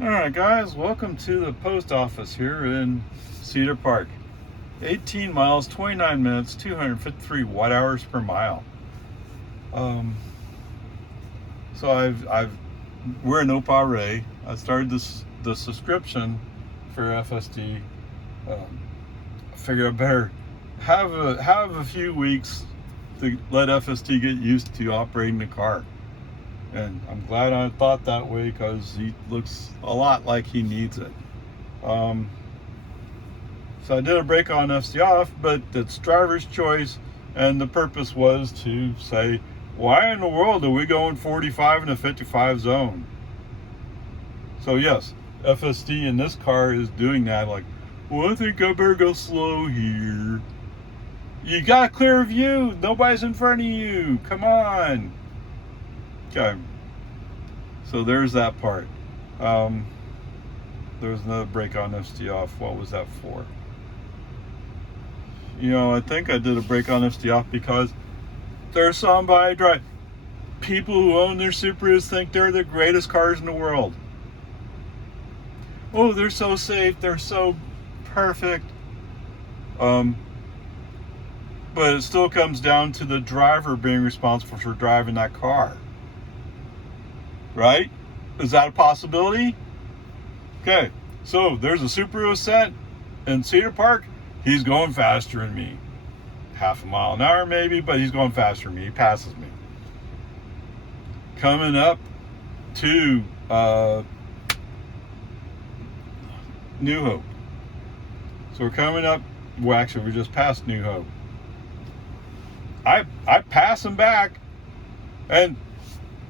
Alright guys, welcome to the post office here in Cedar Park. 18 miles, 29 minutes, 253 watt hours per mile. So we're in OPARAY. I started the subscription for FSD. I figured I better have a few weeks to let FSD get used to operating the car. And I'm glad I thought that way because he looks a lot like he needs it. So I did a brake on FSD off, but it's driver's choice, and the purpose was to say, why in the world are we going 45 in a 55 zone? So yes, FSD in this car is doing that, like, well, I think I better go slow here. You got a clear view, nobody's in front of you, come on. Okay, so there's that part. There's another brake on FSD off. What was that for? I think I did a brake on FSD off because there's somebody drive. People who own their Subarus think they're the greatest cars in the world. Oh, they're so safe, they're so perfect. But it still comes down to the driver being responsible for driving that car. Right? Is that a possibility? Okay, so there's a Subaru Ascent in Cedar Park. He's going faster than me. Half a mile an hour maybe, but he's going faster than me. He passes me. Coming up to New Hope. So we're coming up, well actually we're just past New Hope. I pass him back, and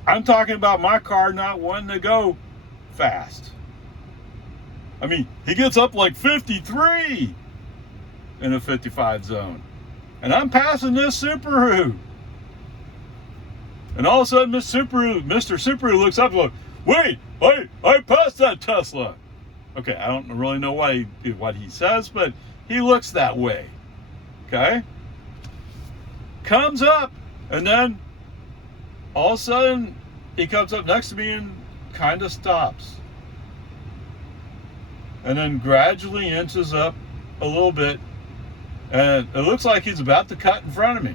I'm talking about my car not wanting to go fast. I mean, he gets up like 53 in a 55 zone. And I'm passing this Subaru. And all of a sudden, Mr. Subaru looks up and goes, wait, I passed that Tesla. Okay, I don't really know what he says, but he looks that way. Okay? Comes up, and then all of a sudden, he comes up next to me and kind of stops. And then gradually inches up a little bit, and it looks like he's about to cut in front of me.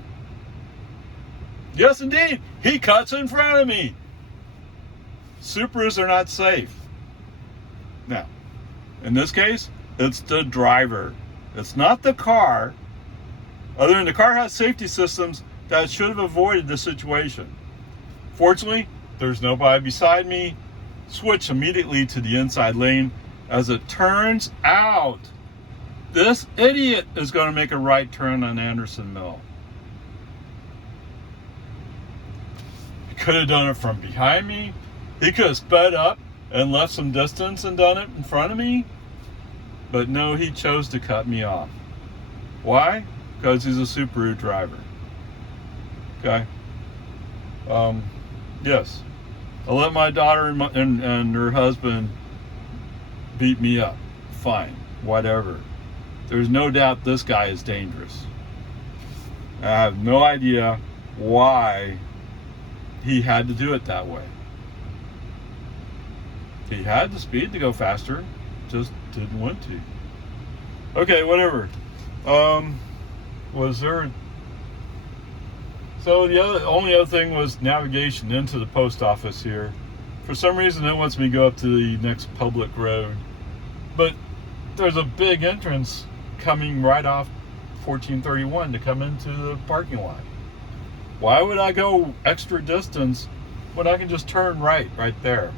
Yes, indeed, he cuts in front of me. Subarus are not safe. Now, in this case, it's the driver. It's not the car. Other than the car has safety systems that should have avoided the situation. Fortunately, there's nobody beside me. Switch immediately to the inside lane. As it turns out, this idiot is going to make a right turn on Anderson Mill. He could have done it from behind me. He could have sped up and left some distance and done it in front of me. But no, he chose to cut me off. Why? Because he's a Subaru driver. Okay? Yes. I let my daughter and her husband beat me up. Fine. Whatever. There's no doubt this guy is dangerous. I have no idea why he had to do it that way. He had the speed to go faster, just didn't want to. Okay, whatever. Was there... So the only other thing was navigation into the post office here. For some reason it wants me to go up to the next public road. But there's a big entrance coming right off 1431 to come into the parking lot. Why would I go extra distance when I can just turn right there?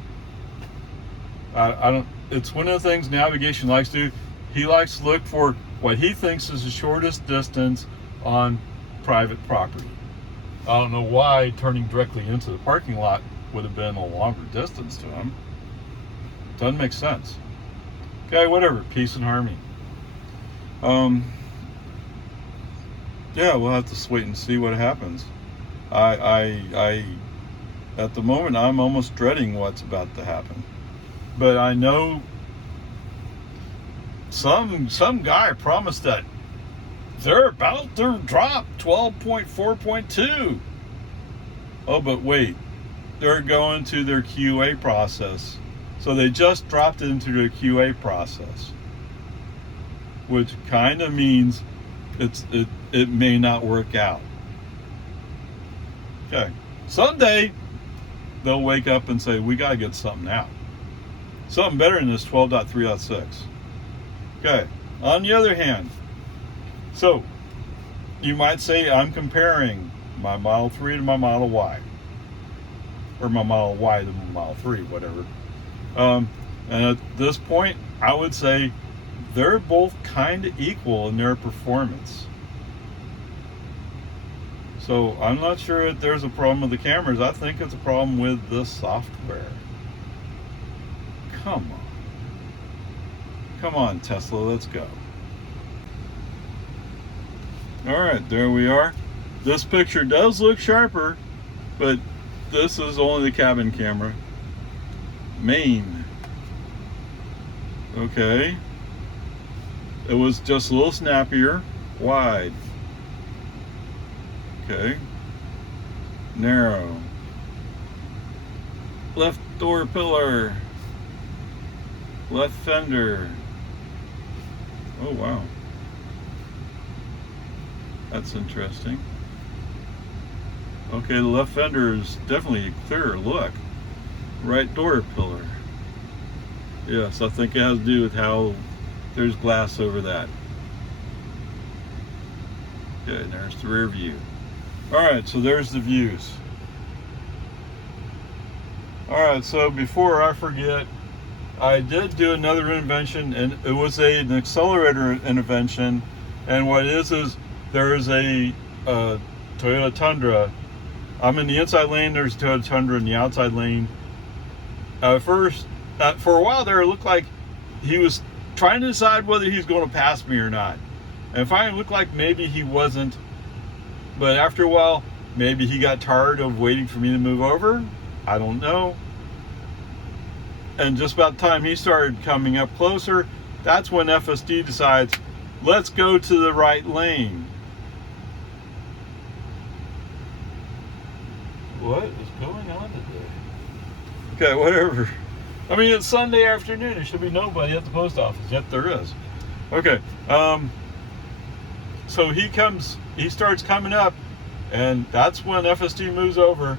I don't. It's one of the things navigation likes to do. He likes to look for what he thinks is the shortest distance on private property. I don't know why turning directly into the parking lot would have been a longer distance to him. Doesn't make sense. Okay, whatever. Peace and harmony. Yeah, we'll have to wait and see what happens. I at the moment I'm almost dreading what's about to happen. But I know some guy promised that they're about to drop 12.4.2. Oh, but wait. They're going to their QA process So they just dropped it into the QA process, which kind of means it may not work out. Okay, someday they'll wake up and say, we got to get something out. Something better than this 12.3.6. Okay, on the other hand, so you might say I'm comparing my Model 3 to my Model Y. Or my Model Y to my Model 3, whatever. And at this point, I would say they're both kind of equal in their performance. So I'm not sure if there's a problem with the cameras. I think it's a problem with the software. Come on. Come on, Tesla, let's go. Alright, there we are. This picture does look sharper, but this is only the cabin camera. Main. Okay. It was just a little snappier. Wide. Okay. Narrow. Left door pillar. Left fender. Oh wow. That's interesting. Okay, the left fender is definitely a clearer look. Right door pillar. Yes, I think it has to do with how there's glass over that. Okay, there's the rear view. Alright, so there's the views. Alright, so before I forget, I did do another intervention, and it was an accelerator intervention. And what it is there is a Toyota Tundra. I'm in the inside lane, there's a Toyota Tundra in the outside lane. First, for a while there, it looked like he was trying to decide whether he's going to pass me or not. And finally, it looked like maybe he wasn't. But after a while, maybe he got tired of waiting for me to move over. I don't know. And just about the time he started coming up closer, that's when FSD decides, let's go to the right lane. What is going on today? Okay, whatever. I mean, it's Sunday afternoon. There should be nobody at the post office, yet there is. Okay, so he starts coming up, and that's when FSD moves over.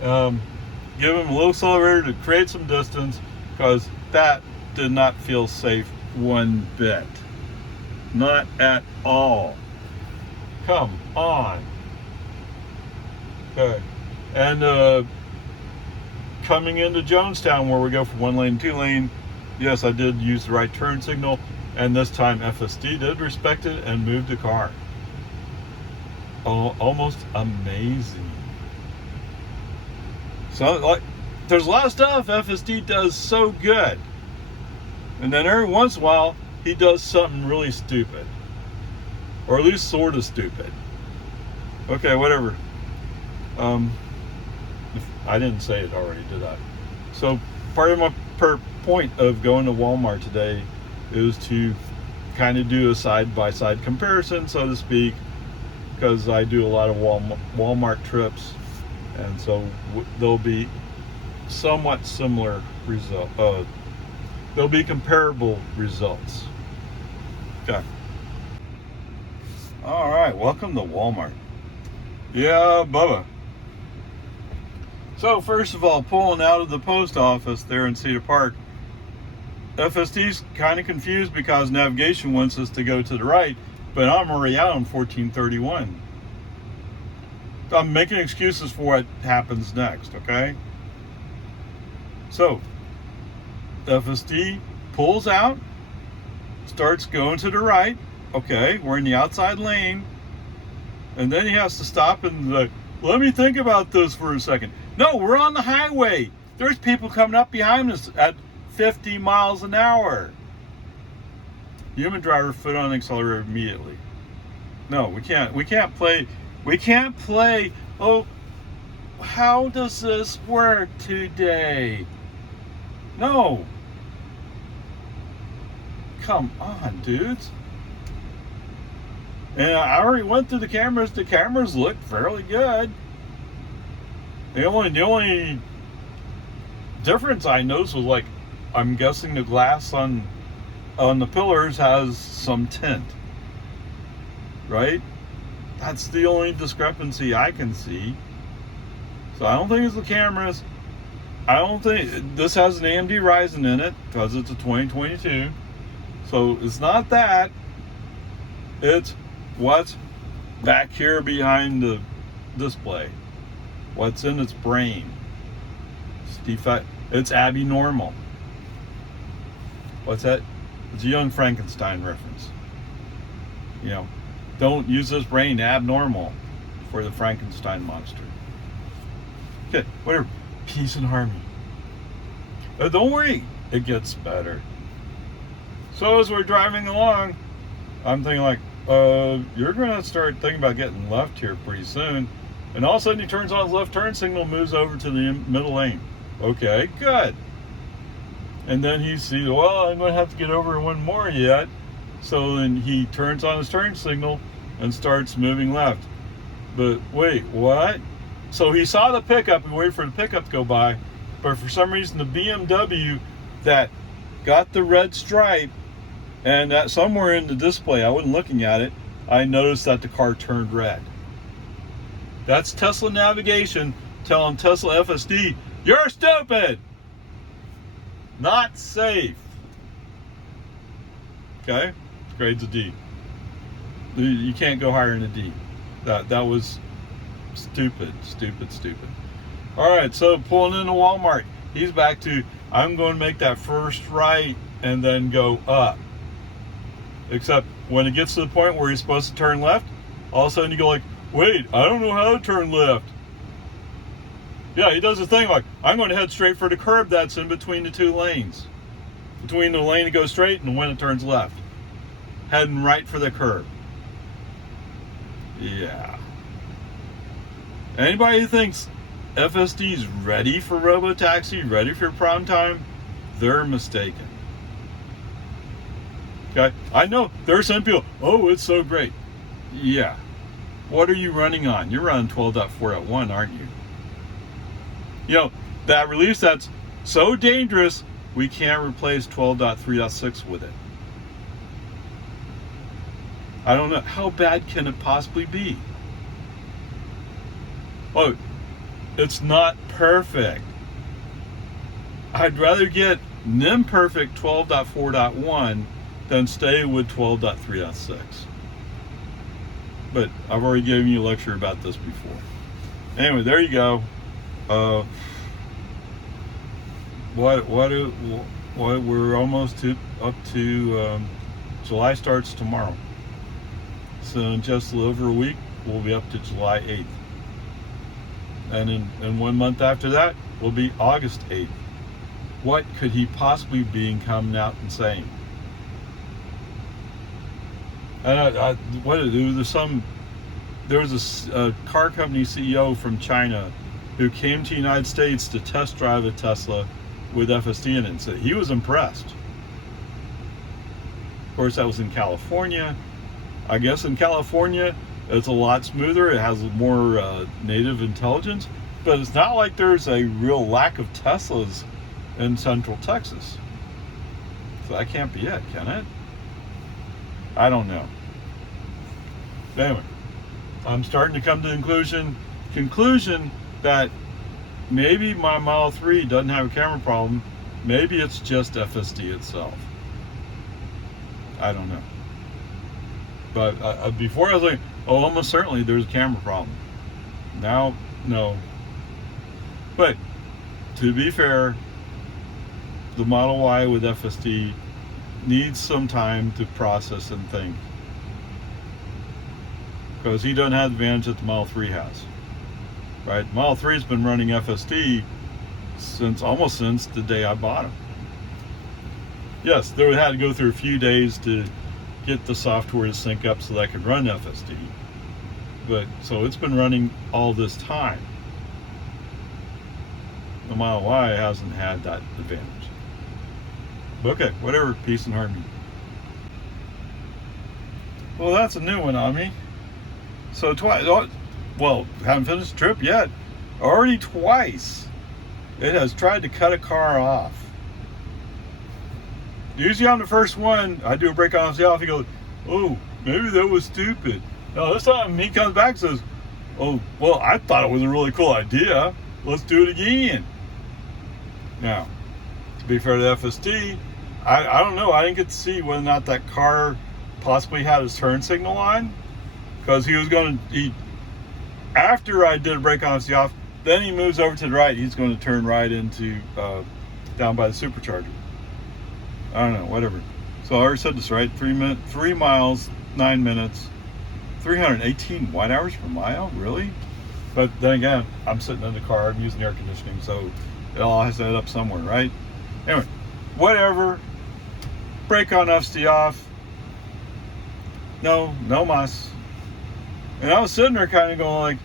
Give him a little accelerator to create some distance, because that did not feel safe one bit. Not at all. Come on. Okay. And coming into Jonestown, where we go from 1 lane to 2 lane, yes, I did use the right turn signal, and this time FSD did respect it and moved the car. Oh, almost amazing. So, like, there's a lot of stuff FSD does so good, and then every once in a while he does something really stupid, or at least sort of stupid. Okay, whatever. I didn't say it already, did I? So part of my point of going to Walmart today is to kind of do a side-by-side comparison, so to speak, because I do a lot of Walmart trips, and so there'll be somewhat similar results. There'll be comparable results. Okay. All right, welcome to Walmart. Yeah, Bubba. So first of all, pulling out of the post office there in Cedar Park, FSD's kind of confused because navigation wants us to go to the right, but I'm already out on 1431. I'm making excuses for what happens next, okay? So, FSD pulls out, starts going to the right. Okay, we're in the outside lane. And then he has to stop and like, let me think about this for a second. No, we're on the highway. There's people coming up behind us at 50 miles an hour. Human driver foot on the accelerator immediately. No, we can't play, oh, how does this work today? No. Come on, dudes. And I already went through the cameras. The cameras look fairly good. The only difference I noticed was like I'm guessing the glass on the pillars has some tint, right? That's the only discrepancy I can see. So I don't think it's the cameras. I don't think this has an AMD Ryzen in it because it's a 2022. So it's not that. It's what's back here behind the display. What's in its brain. It's defect. It's abnormal. What's that? It's a young Frankenstein reference. You know, don't use this brain abnormal for the Frankenstein monster. Okay, whatever. Peace and harmony. Don't worry, it gets better. So as we're driving along, I'm thinking like, you're going to start thinking about getting left here pretty soon. And all of a sudden he turns on his left turn signal, moves over to the middle lane. Okay, good. And then he sees, well, I'm going to have to get over one more yet. So then he turns on his turn signal and starts moving left. But wait, what? So he saw the pickup and waited for the pickup to go by. But for some reason, the BMW that got the red stripe, and that somewhere in the display, I wasn't looking at it, I noticed that the car turned red. That's Tesla navigation telling Tesla FSD, you're stupid! Not safe. Okay? Grade's a D. You can't go higher than a D. That was stupid. All right, so pulling into Walmart, he's back to, I'm going to make that first right and then go up. Except when it gets to the point where he's supposed to turn left, all of a sudden you go like, wait, I don't know how to turn left. Yeah, he does the thing like, I'm going to head straight for the curb that's in between the two lanes. Between the lane that goes straight and when it turns left. Heading right for the curb. Yeah. Anybody who thinks FSD is ready for robotaxi, ready for prime time, they're mistaken. Okay, I know there are some people, oh, it's so great. Yeah. What are you running on? You're running 12.4.1, aren't you? You know, that release that's so dangerous, we can't replace 12.3.6 with it. I don't know. How bad can it possibly be? Oh, it's not perfect. I'd rather get an imperfect 12.4.1 than stay with 12.3.6. But I've already given you a lecture about this before. Anyway, there you go. We're almost up to July starts tomorrow. So in just a little over a week, we'll be up to July 8th. And in 1 month after that, will be August 8th. What could he possibly be coming out and saying? And there was a car company CEO from China who came to the United States to test drive a Tesla with FSD in it and said he was impressed. Of course, that was in California. I guess in California, it's a lot smoother. It has more native intelligence, but it's not like there's a real lack of Teslas in Central Texas. So that can't be it, can it? I don't know. Anyway, I'm starting to come to the conclusion that maybe my Model 3 doesn't have a camera problem. Maybe it's just FSD itself. I don't know. But before I was like, oh, almost certainly there's a camera problem. Now, no. But to be fair, the Model Y with FSD needs some time to process and think. Because he doesn't have the advantage that the Model 3 has. Right? The Model 3 has been running FSD almost since the day I bought him. Yes, there had to go through a few days to get the software to sync up so that I could run FSD. But so it's been running all this time. The Model Y hasn't had that advantage. But okay, whatever, peace and harmony. Well, that's a new one on me. So twice, well, haven't finished the trip yet. Already twice, it has tried to cut a car off. usually on the first one, I do a brake on off. He goes, "Oh, maybe that was stupid." No, this time he comes back and says, "Oh, well, I thought it was a really cool idea. Let's do it again." Now, to be fair to FSD, I don't know. I didn't get to see whether or not that car possibly had his turn signal on, because after I did a brake on off, then he moves over to the right. He's going to turn right into down by the supercharger. I don't know, whatever. So I already said this, right? 3 miles, 9 minutes, 318 watt hours per mile. Really? But then again, I'm sitting in the car, I'm using air conditioning, so it all has to add up somewhere, right? Anyway, whatever. Brake on FSD off. No mas. And I was sitting there kind of going like,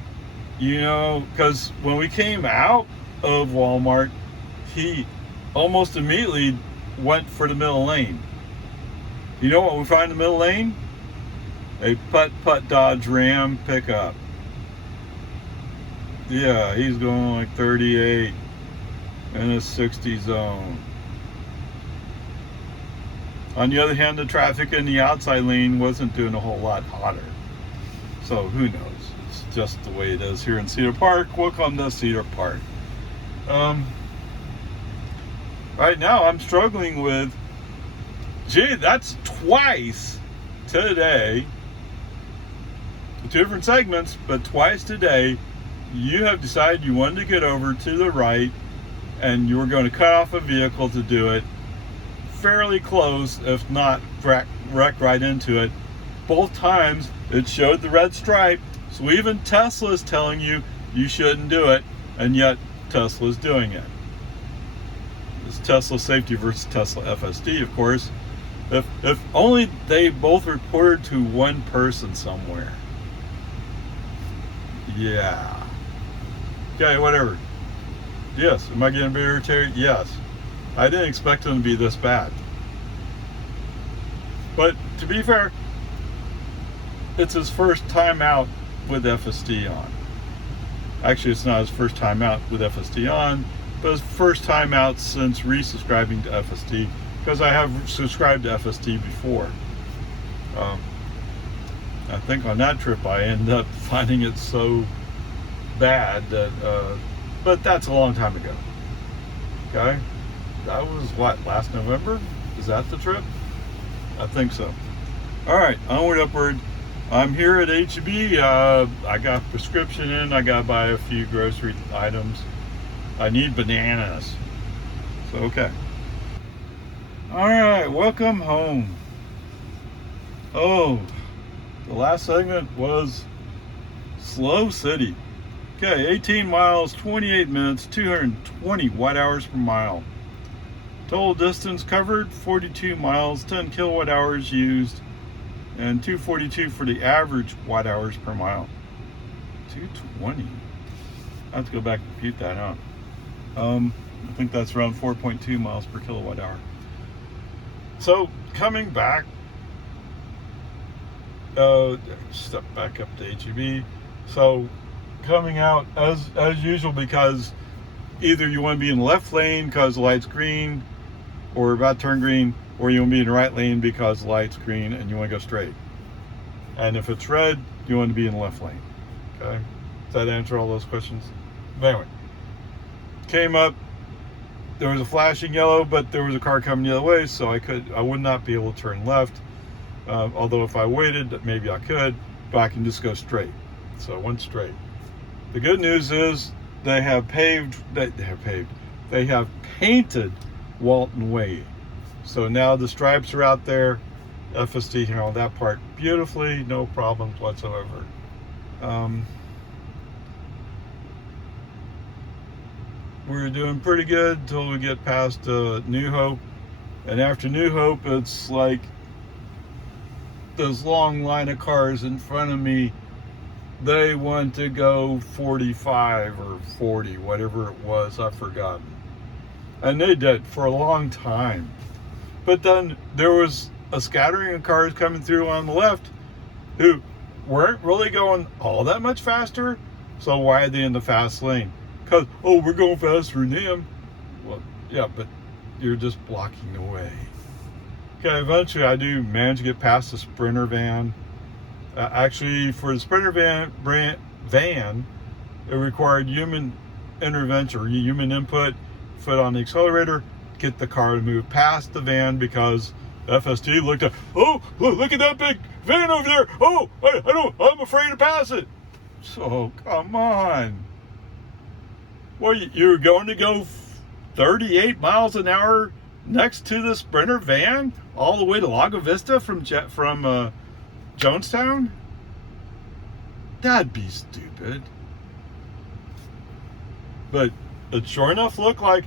because when we came out of Walmart, he almost immediately went for the middle lane. You know what we find in the middle lane? A putt Dodge Ram pickup. Yeah, he's going like 38 in a 60 zone. On the other hand, the traffic in the outside lane wasn't doing a whole lot hotter. So who knows? It's just the way it is here in Cedar Park. Welcome to Cedar Park. Right now I'm struggling with, gee, that's twice today, 2 different segments, but twice today, you have decided you wanted to get over to the right and you were going to cut off a vehicle to do it. Fairly close, if not wreck right into it. Both times it showed the red stripe, so even Tesla's telling you you shouldn't do it, and yet Tesla's doing it. It's Tesla safety versus Tesla FSD, of course. If only they both reported to one person somewhere. Yeah. Okay, whatever. Yes, am I getting a bit irritated? Yes. I didn't expect them to be this bad. But to be fair, it's his first time out with FSD on. Actually, it's not his first time out with FSD on, but his first time out since resubscribing to FSD, because I have subscribed to FSD before. I think on that trip I ended up finding it so bad that, but that's a long time ago. Okay? That was what, last November? Is that the trip? I think so. All right, onward, upward. I'm here at HEB. I got a prescription in. I got to buy a few grocery items. I need bananas. So, okay. All right, welcome home. Oh, the last segment was Slow City. Okay, 18 miles, 28 minutes, 220 watt hours per mile. Total distance covered, 42 miles, 10 kilowatt hours used, and 242 for the average watt hours per mile. 220. I have to go back and compute that out. I think that's around 4.2 miles per kilowatt hour. So coming back, step back up to HEB. So coming out as usual, because either you want to be in the left lane because the light's green or about to turn green, or you want to be in the right lane because the light's green and you want to go straight. And if it's red, you want to be in the left lane. Okay? Does that answer all those questions? But anyway, came up, there was a flashing yellow, but there was a car coming the other way, so I would not be able to turn left. Although if I waited, maybe I could, but I can just go straight. So I went straight. The good news is they have painted Walton Way. So now the stripes are out there. FSD handled that part beautifully, no problems whatsoever. We're doing pretty good until we get past New Hope. And after New Hope, it's like this long line of cars in front of me. They want to go 45 or 40, whatever it was, I've forgotten. And they did for a long time. But then there was a scattering of cars coming through on the left who weren't really going all that much faster. So why are they in the fast lane? Because, oh, we're going faster than them. Well, yeah, but you're just blocking the way. Okay, eventually I do manage to get past the Sprinter van. Actually, for the Sprinter van, it required human intervention or human input, foot on the accelerator, get the car to move past the van because FSD looked at, oh, look at that big van over there. Oh, I'm afraid to pass it. So, come on. Well, you're going to go 38 miles an hour next to the Sprinter van all the way to Lago Vista from Jonestown? That'd be stupid. But it sure enough looked like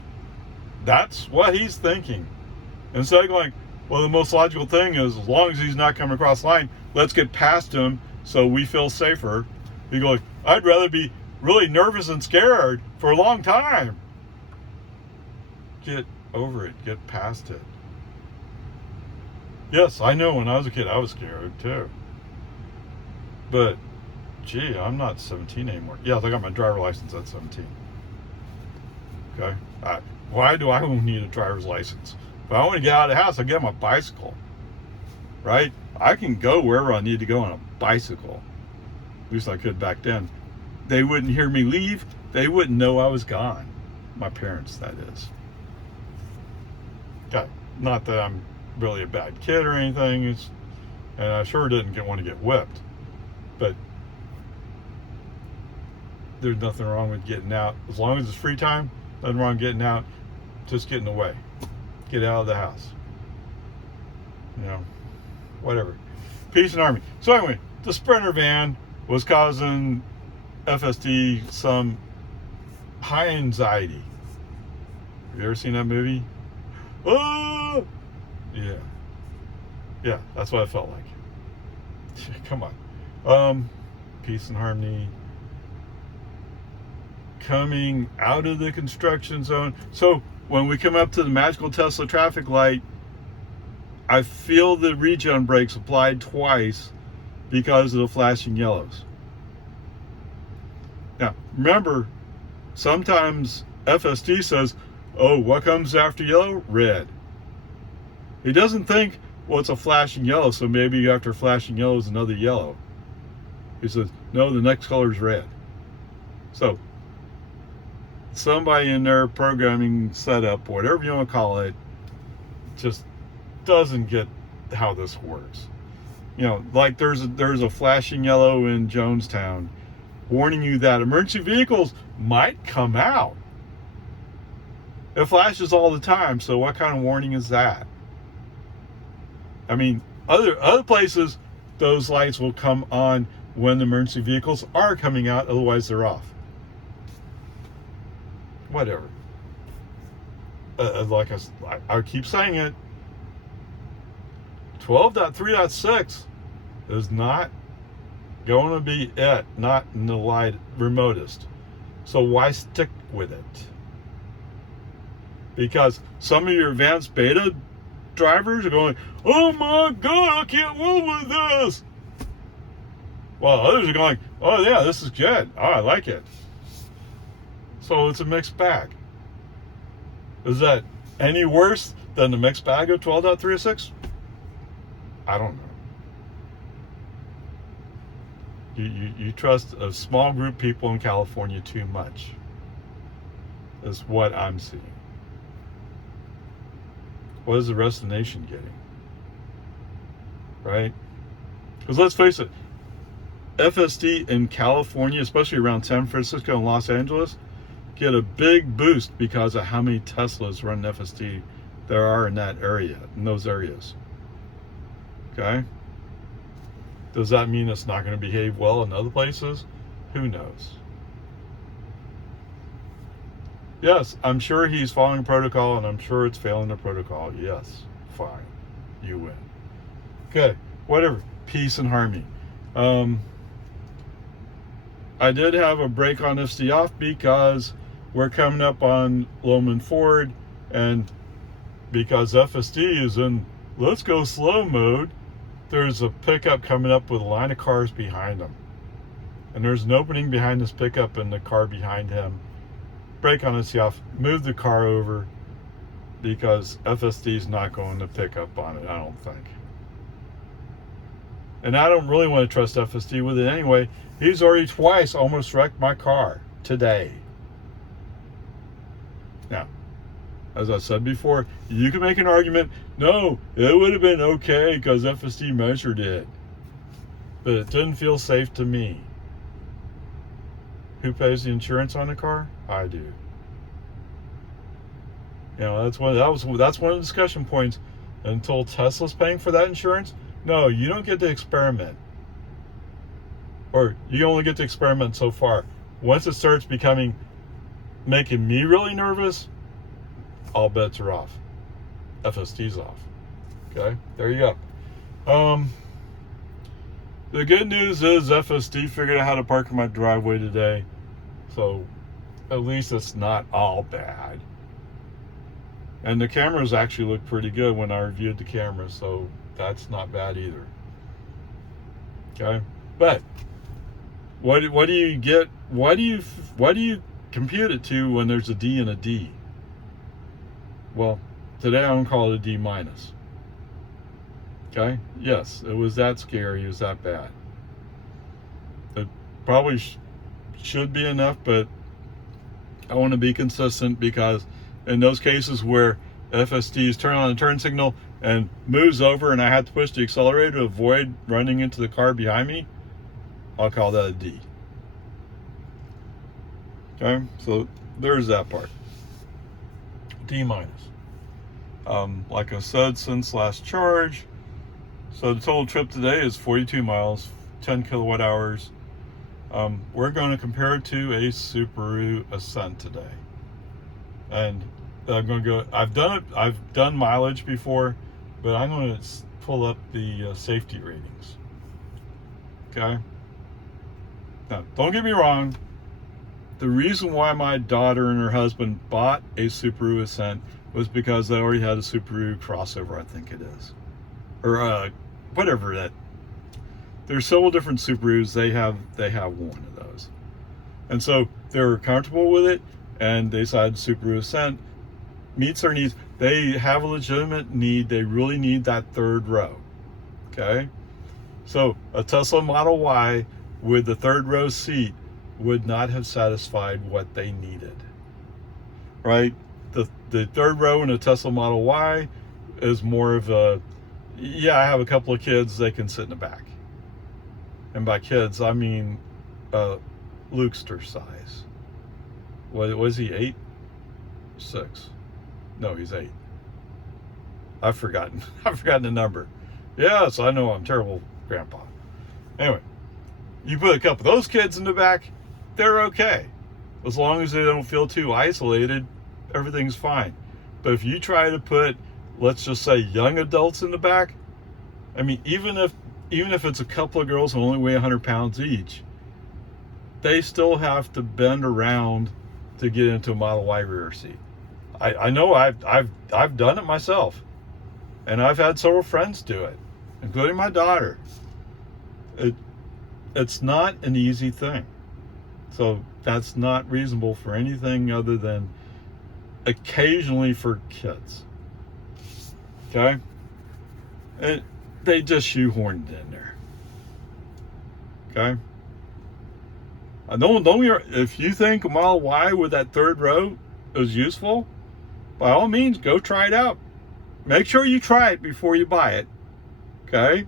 that's what he's thinking. Instead of going, well, the most logical thing is, as long as he's not coming across the line, let's get past him so we feel safer. You go, I'd rather be really nervous and scared for a long time. Get over it. Get past it. Yes, I know when I was a kid, I was scared too. But, gee, I'm not 17 anymore. Yeah, I got my driver's license at 17. Okay? Why do I need a driver's license? If I want to get out of the house, I get my bicycle. Right? I can go wherever I need to go on a bicycle. At least I could back then. They wouldn't hear me leave. They wouldn't know I was gone. My parents, that is. Okay. Not that I'm really a bad kid or anything. And I sure didn't want to get whipped. But there's nothing wrong with getting out. As long as it's free time, nothing wrong with getting out. Just getting away. Get out of the house. You know, whatever. Peace and Army. So anyway, the Sprinter van was causing FSD some high anxiety. Have you ever seen that movie? Oh! Yeah, that's what I felt like. Come on. Peace and harmony. Coming out of the construction zone. So when we come up to the magical Tesla traffic light, I feel the regen brakes applied twice because of the flashing yellows. Now, remember, sometimes FSD says, oh, what comes after yellow? Red. He doesn't think, well, it's a flashing yellow, so maybe after flashing yellow is another yellow. He says, no, the next color is red. So, somebody in their programming setup, whatever you want to call it, just doesn't get how this works. You know, like there's a flashing yellow in Jonestown warning you that emergency vehicles might come out. It flashes all the time, so what kind of warning is that? I mean, other places, those lights will come on when the emergency vehicles are coming out, otherwise they're off. Whatever. Like I keep saying it, 12.3.6 is not going to be it, not in the light remotest. So why stick with it? Because some of your advanced beta drivers are going, oh my God, I can't live with this. While others are going, oh yeah, this is good. Oh, I like it. So it's a mixed bag. Is that any worse than the mixed bag of 12.3.6? I don't know. You trust a small group of people in California too much, is what I'm seeing. What is the rest of the nation getting? Right? Because let's face it, FSD in California, especially around San Francisco and Los Angeles, get a big boost because of how many Teslas running FSD there are in that area, in those areas. Okay? Does that mean it's not going to behave well in other places? Who knows? Yes, I'm sure he's following protocol, and I'm sure it's failing the protocol. Yes, fine. You win. Okay, whatever. Peace and harmony. I did have a brake on FSD off because we're coming up on Lowman Ford, and because FSD is in let's go slow mode, there's a pickup coming up with a line of cars behind him. And there's an opening behind this pickup and the car behind him. Brake on FSD off, move the car over, because FSD is not going to pick up on it, I don't think. And I don't really want to trust FSD with it anyway. He's already twice almost wrecked my car today. Now, as I said before, you can make an argument, no, it would have been okay because FSD measured it. But it didn't feel safe to me. Who pays the insurance on the car? I do. You know, that's one of the discussion points. Until Tesla's paying for that insurance, no, you don't get to experiment. Or you only get to experiment so far. Once it starts making me really nervous, all bets are off. FSD's off. Okay, there you go. The good news is FSD figured out how to park in my driveway today. So at least it's not all bad. And the cameras actually look pretty good when I reviewed the cameras, so that's not bad either. Okay, but what do you get? What do you compute it to when there's a D and a D? Well, today I'm gonna call it a D minus. Okay, yes, it was that scary. It was that bad. It probably should be enough, but I want to be consistent because in those cases where FSD is turning on the turn signal and moves over and I have to push the accelerator to avoid running into the car behind me, I'll call that a D. Okay, so there's that part. D minus. Like I said, since last charge, so the total trip today is 42 miles, 10 kilowatt hours. We're going to compare it to a Subaru Ascent today. And I'm going to go, I've done mileage before, but I'm going to pull up the safety ratings. Okay? Now, don't get me wrong. The reason why my daughter and her husband bought a Subaru Ascent was because they already had a Subaru crossover, I think it is. Or whatever that. There's several different Subarus. They have one of those. And so they were comfortable with it, and they decided Subaru Ascent meets their needs. They have a legitimate need. They really need that third row. Okay? So a Tesla Model Y with the third row seat would not have satisfied what they needed. Right? The third row in a Tesla Model Y is more of a, yeah, I have a couple of kids, they can sit in the back. And by kids, I mean Lukester size. What was he, 8? 6? No, he's 8. I've forgotten the number. Yes, I know I'm terrible grandpa. Anyway, you put a couple of those kids in the back, they're okay. As long as they don't feel too isolated, everything's fine. But if you try to put, let's just say, young adults in the back, I mean, even if it's a couple of girls who only weigh 100 pounds each, they still have to bend around to get into a Model Y rear seat. I know I've done it myself, and I've had several friends do it, including my daughter. It's not an easy thing. So that's not reasonable for anything other than occasionally for kids. Okay? And they just shoehorned it in there. Okay? If you think a Model Y with that third row is useful, by all means, go try it out. Make sure you try it before you buy it. Okay?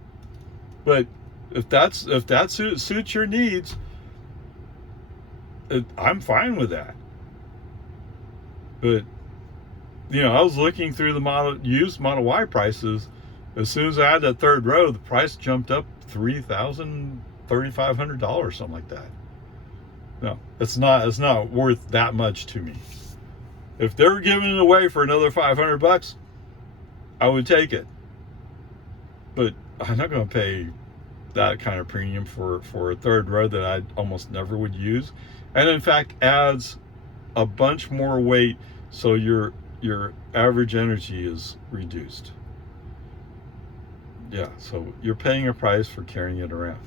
But if that suits your needs, I'm fine with that. But you know, I was looking through the used Model Y prices. As soon as I had that third row, the price jumped up $3,000, $3,500, something like that. No, it's not worth that much to me. If they were giving it away for another $500, I would take it. But I'm not going to pay that kind of premium for a third row that I almost never would use, and in fact adds a bunch more weight, so your average energy is reduced. Yeah, so you're paying a price for carrying it around.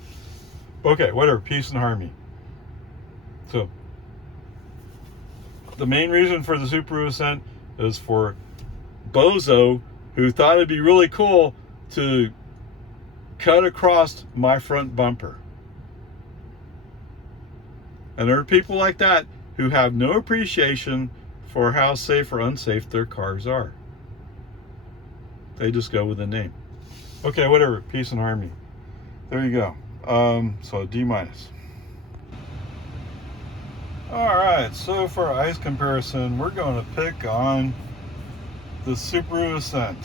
Okay, whatever, peace and harmony. So the main reason for the Subaru Ascent is for bozo who thought it'd be really cool to cut across my front bumper. And there are people like that who have no appreciation for how safe or unsafe their cars are. They just go with the name. Okay, whatever. Peace and harmony. There you go. So D-. All right, so for ICE comparison, we're going to pick on the Subaru Ascent.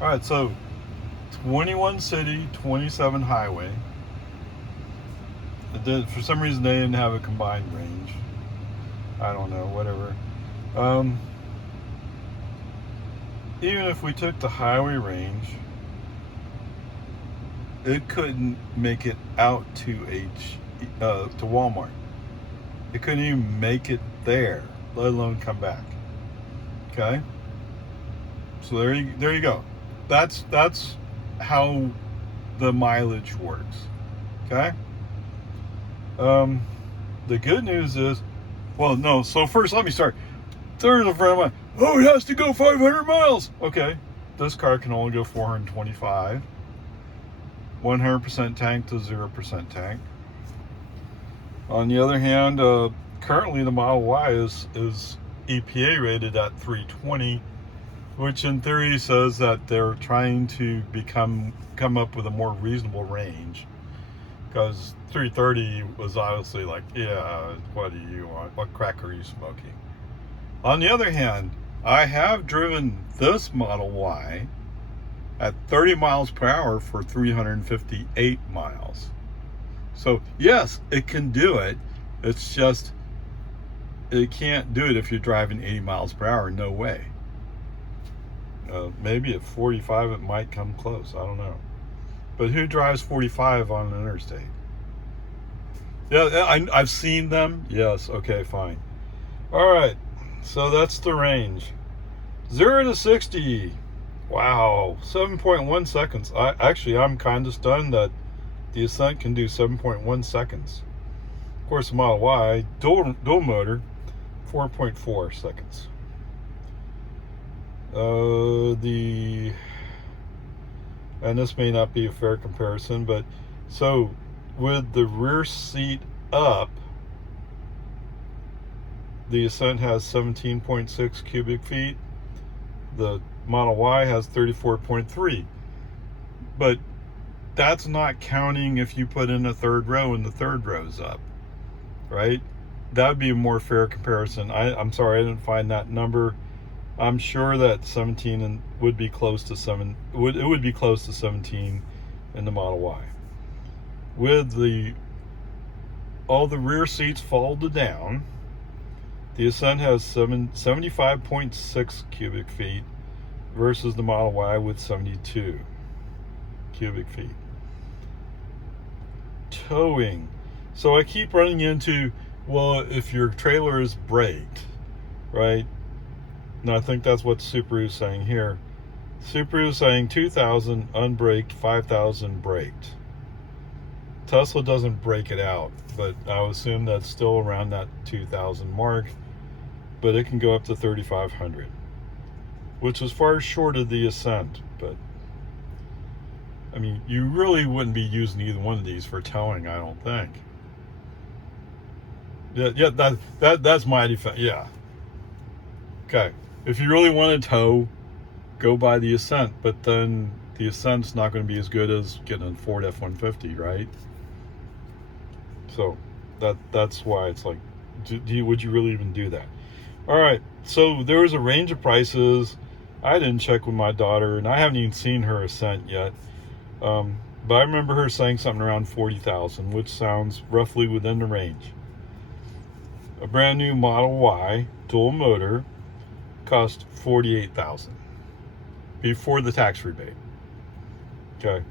All right, so 21 city, 27 highway. For some reason, they didn't have a combined range. I don't know, whatever. Even if we took the highway range, it couldn't make it out to Walmart. It couldn't even make it there, let alone come back. Okay, so there you go. That's how the mileage works. Okay. The good news is, well, no. So first, let me start. There's a friend of mine. Oh, it has to go 500 miles. Okay, this car can only go 425. 100% tank to 0% tank. On the other hand, currently the Model Y is EPA rated at 320, which in theory says that they're trying to come up with a more reasonable range. Because 330 was obviously like, yeah, what do you want? What crack are you smoking? On the other hand, I have driven this Model Y at 30 miles per hour for 358 miles. So yes, it can do it. It's just, it can't do it if you're driving 80 miles per hour. No way. Maybe at 45 it might come close. I don't know. But who drives 45 on an interstate? Yeah, I've seen them. Yes, okay, fine. All right, so that's the range. 0 to 60. Wow, 7.1 seconds. I'm kind of stunned that the Ascent can do 7.1 seconds. Of course, the Model Y, dual motor, 4.4 seconds. And this may not be a fair comparison, but so with the rear seat up, the Ascent has 17.6 cubic feet. The Model Y has 34.3. But that's not counting if you put in a third row and the third row's up, right? That would be a more fair comparison. I'm sorry, I didn't find that number. I'm sure that 17 would be close to 7. It would be close to 17 in the Model Y. With all the rear seats folded down, the Ascent has 75.6 cubic feet versus the Model Y with 72 cubic feet. Towing. So I keep running into, well, if your trailer is braked, right? And I think that's what Subaru is saying here. Subaru is saying 2,000 unbraked, 5,000 braked. Tesla doesn't break it out, but I would assume that's still around that 2,000 mark. But it can go up to 3,500, which is far short of the Ascent. But I mean, you really wouldn't be using either one of these for towing, I don't think. Yeah, that's my defense. Yeah. Okay. If you really want to tow, go buy the Ascent, but then the Ascent's not going to be as good as getting a Ford F-150, right? So that's why it's like, would you really even do that? All right, so there was a range of prices. I didn't check with my daughter, and I haven't even seen her Ascent yet. But I remember her saying something around 40,000, which sounds roughly within the range. A brand new Model Y dual motor cost 48,000 before the tax rebate. Okay.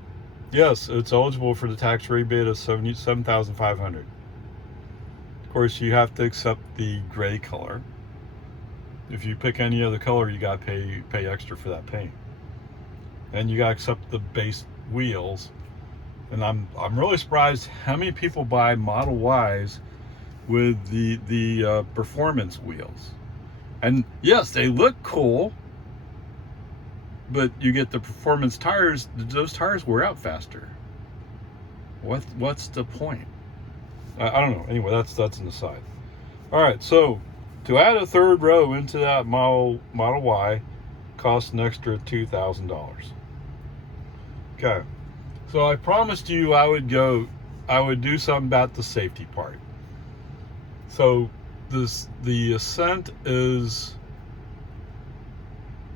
Yes, it's eligible for the tax rebate of 77,500. Of course, you have to accept the gray color. If you pick any other color, you got to pay extra for that paint. And you got to accept the base wheels. And I'm really surprised how many people buy Model Ys with the performance wheels. And yes, they look cool. but you get the performance tires. Those tires wear out faster. What's the point? I don't know. Anyway, that's an aside. All right, so to add a third row into that Model Y costs an extra $2,000. Okay, so I promised you I would do something about the safety part. So the Ascent is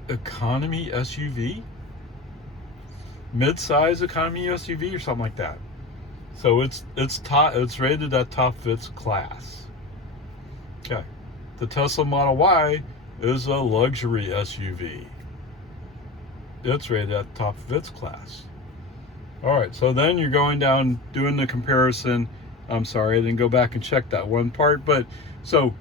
economy SUV, mid-size economy SUV, or something like that. So it's rated at top of its class. Okay, the Tesla Model Y is a luxury SUV. It's rated at the top of its class. All right, so then you're going down doing the comparison. I'm sorry, I didn't go back and check that one part, but so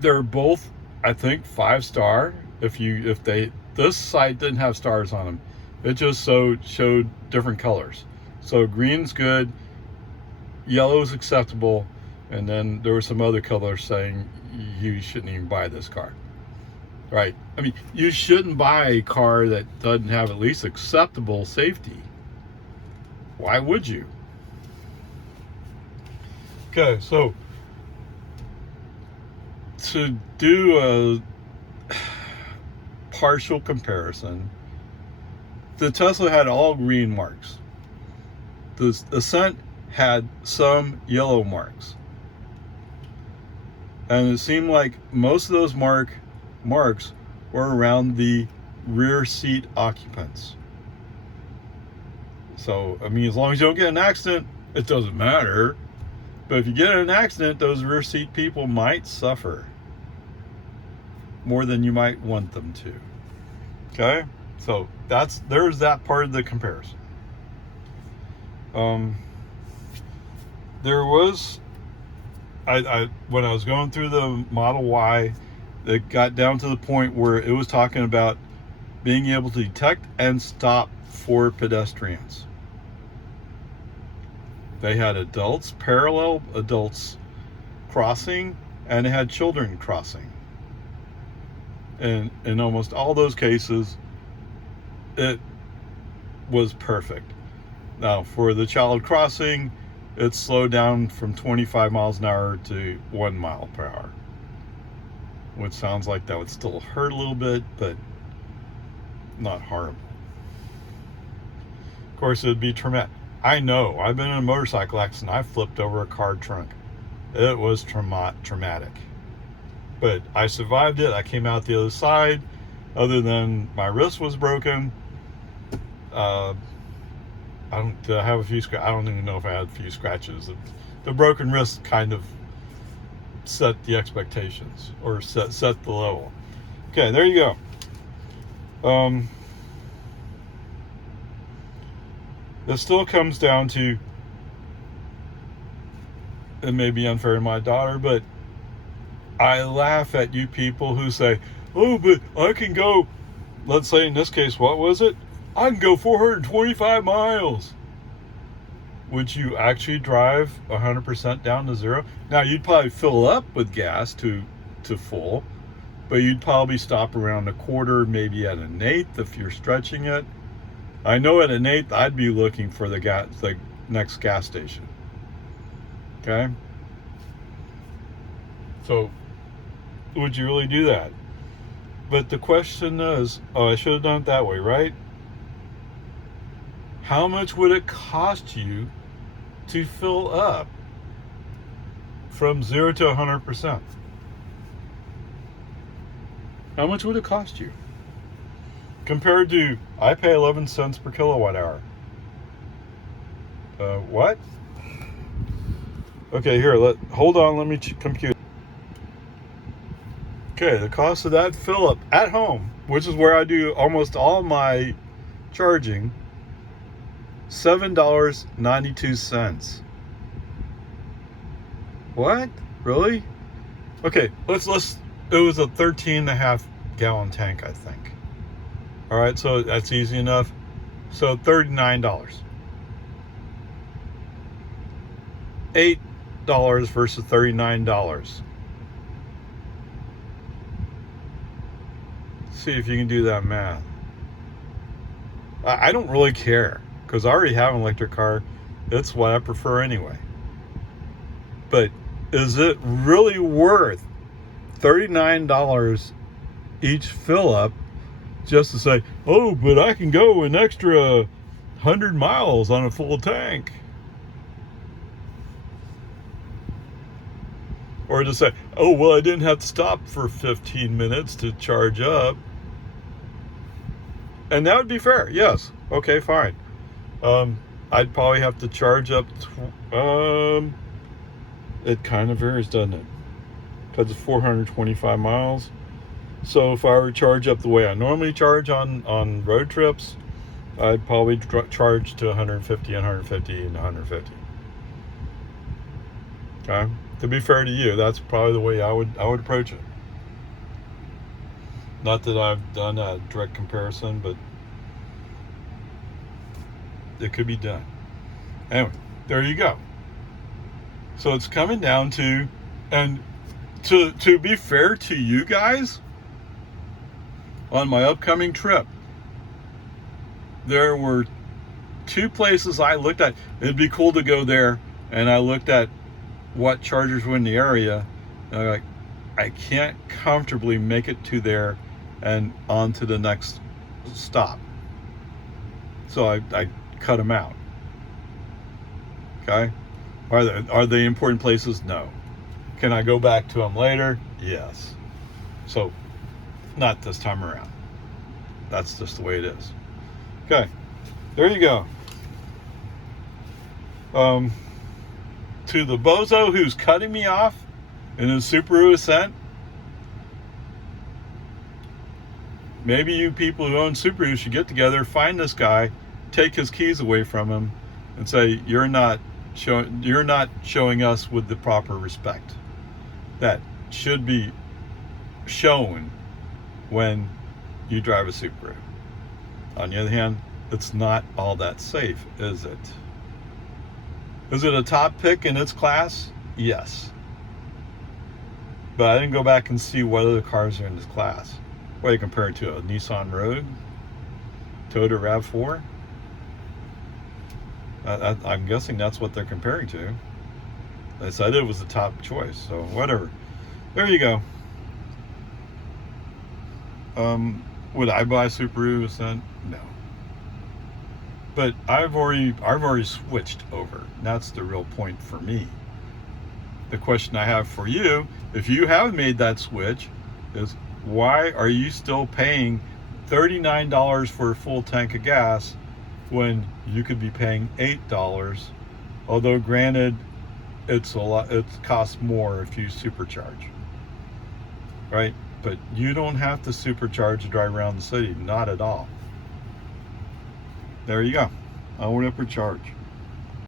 they're both, I think, 5-star. This site didn't have stars on them. It just showed different colors. So green's good, yellow is acceptable, and then there were some other colors saying you shouldn't even buy this car. Right? I mean, you shouldn't buy a car that doesn't have at least acceptable safety. Why would you? Okay, so to do a partial comparison, the Tesla had all green marks. The Ascent had some yellow marks. And it seemed like most of those marks were around the rear seat occupants. So, I mean, as long as you don't get in an accident, it doesn't matter. But if you get in an accident, those rear seat people might suffer more than you might want them to. Okay? So there's that part of the comparison. There was, when I was going through the Model Y, it got down to the point where it was talking about being able to detect and stop for pedestrians. They had adults, parallel adults crossing, and it had children crossing. And in almost all those cases, it was perfect. Now, for the child crossing, it slowed down from 25 miles an hour to 1 mile per hour, which sounds like that would still hurt a little bit, but not horrible. Of course, it would be traumatic. I know, I've been in a motorcycle accident. I flipped over a car trunk. It was traumatic. But I survived it. I came out the other side. Other than my wrist was broken, I have a few I don't even know if I had a few scratches. The broken wrist kind of set the expectations, or set the level. Okay, there you go. It still comes down to, it may be unfair to my daughter, but I laugh at you people who say, oh, but I can go, let's say in this case, what was it? I can go 425 miles. Would you actually drive 100% down to zero? Now, you'd probably fill up with gas to full, but you'd probably stop around a quarter, maybe at an eighth if you're stretching it. I know at an eighth, I'd be looking for the next gas station. Okay? So, would you really do that? But the question is, oh, I should have done it that way, right? How much would it cost you to fill up from 0 to 100%? How much would it cost you? Compared to, I pay 11 cents per kilowatt hour. What? Okay, here, hold on, let me compute. Okay, the cost of that fill up at home, which is where I do almost all my charging, $7.92. What? Really? Okay, let's it was a 13.5 gallon tank, I think. All right, so that's easy enough. So $39. $8 versus $39. See if you can do that math. I don't really care because I already have an electric car. It's what I prefer anyway. But is it really worth $39 each fill up just to say, oh, but I can go an extra 100 miles on a full tank? Or to say, oh, well, I didn't have to stop for 15 minutes to charge up. And that would be fair, yes. Okay, fine. I'd probably have to charge up, it kind of varies, doesn't it? Because it's 425 miles. So if I were to charge up the way I normally charge on road trips, I'd probably charge to 150 and 150 and 150. Okay? To be fair to you, that's probably the way I would approach it. Not that I've done a direct comparison, but it could be done. Anyway, there you go. So it's coming down to, and to be fair to you guys, on my upcoming trip, there were 2 places I looked at. It'd be cool to go there, and I looked at what chargers were in the area, and I'm like, I can't comfortably make it to there and on to the next stop. So I cut them out. Okay? Are they important places? No. Can I go back to them later? Yes. So, not this time around. That's just the way it is. Okay. There you go. To the bozo who's cutting me off in his Subaru Ascent, maybe you people who own Subaru should get together, find this guy, take his keys away from him, and say, you're not showing us with the proper respect that should be shown when you drive a Subaru. On the other hand, it's not all that safe, is it? Is it a top pick in its class? Yes. But I didn't go back and see what other cars are in this class. What do you compare it to? A Nissan Rogue? Toyota RAV4? I'm guessing that's what they're comparing to. They said it was the top choice, so whatever. There you go. Would I buy a Subaru Ascent? No. But I've already switched over. That's the real point for me. The question I have for you, if you have made that switch, is why are you still paying $39 for a full tank of gas when you could be paying $8? Although granted, it's a lot. It costs more if you supercharge, right? But you don't have to supercharge to drive around the city. Not at all. There you go. Onward, upward charge.